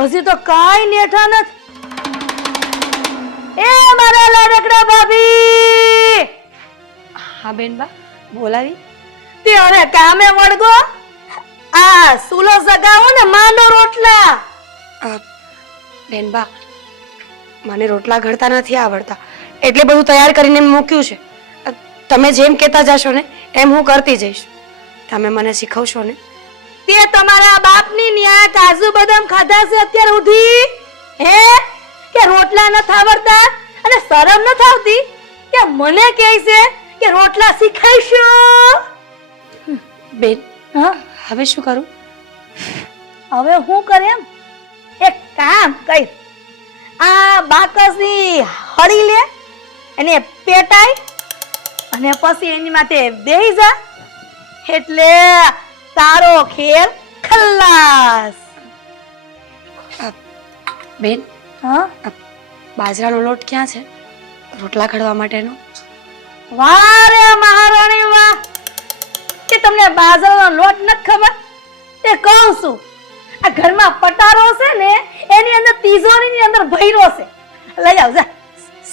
હજી તો કાઈ નેઠા નથી. એ મારા લાડકડા ભાભી! હા બેનબા, બોલાવી. તે અરે કામે વળગો. આ સુલો સગાવો ને માંડો રોટલા. બેનબા, મને રોટલા ઘડતા નથી આવડતા, એટલે બધું તૈયાર કરીને મૂક્યું છે. તમે જેમ કહેતા જશો ને એમ હું કરતી જઈશ. તમે મને શીખવશો ને? તે તમારા બાપની ન્યા કાજુ બદામ ખાધા છે અત્યાર સુધી? હે કે રોટલા નથી આવડતા અને શરમ નથી આવતી કે મને કહે છે કે રોટલા શીખાઈશો? બેન, હા, હવે શું કરું? હવે હું કરે એમ એક કામ કર. આ બાકસની હળી લે અને પેટાય અને પછી એની માટે બેહી જા એટલે તારો ખેલ ખલ્લાસ. બેન, હા, બાજરાનો લોટ ક્યાં છે રોટલા ઘડવા માટેનો? વાહ રે મહારાણી વાહ! કે તમને બાજરાનો લોટ નથી ખબર? તે કહું છું, આ ઘરમાં પટારો છે ને એની અંદર તિજોરીની અંદર ભૈરો છે. લઈ આવ જા.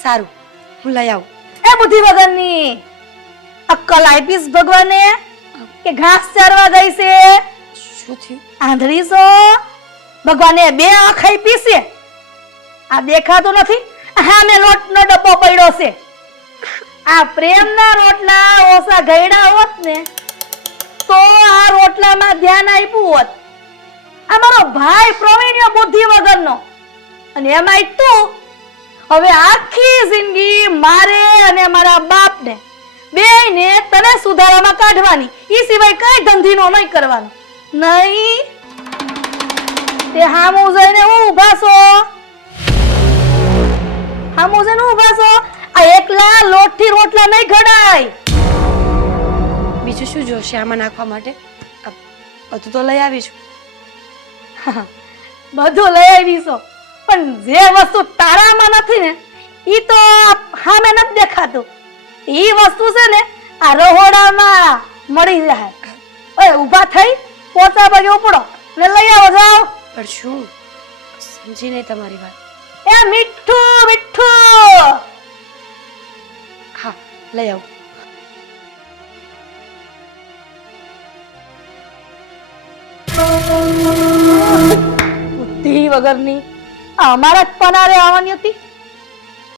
સારું, હું લઈ આવું. એ બુદ્ધિ વગરની અક્કલ આપીશ ભગવાને કે ઘાસ ચારવા ગઈ છે? શું થયું? આંધળી છો? ભગવાને બે આંખ આપી છે. આ દેખાતો નથી? હા, મેં લોટનો ડબ્બો પડ્યો છે. આ પ્રેમના રોટલા ઓસા ગયડા હોત ને તો આ રોટલામાં ધ્યાન આપ્યું હોત. આ મારો ભાઈ પ્રવીણ્ય બુદ્ધિ વગરનો, અને એમાંય તું હવે આખી જિંદગી મારે અને મારા બાપને બેયને તને સુધારામાં કાઢવાની, ઈ સિવાય કઈ ધંધીનો નહીં કરવાનો. નહીં તે હામું જઈને હું ઊભા છો? હામું જઈને ઊભા છો? આ એકલા લોટથી રોટલા નહીં ઘડાય. બીજું શું જોશે આમાં નાખવા માટે? બધું તો લઈ આવીશું. બધું લઈ આવીશો, પણ જે વસ્તુ તારામાં નથી ને ઈ તો હામે નથી દેખાતું. ઈ વસ્તુ છે ને આ રહોડામાં મળી જાય. ઓય ઊભા થઈ પોતા પગે ઉપડો ને લઈ આવો જાઓ. પણ શું સમજી નહીં તમારી વાત. એ મીઠું મીઠું. હા, લઈ આવું. બુદ્ધિ વગરની આ અમારા જ પનારે આવવાની હતી.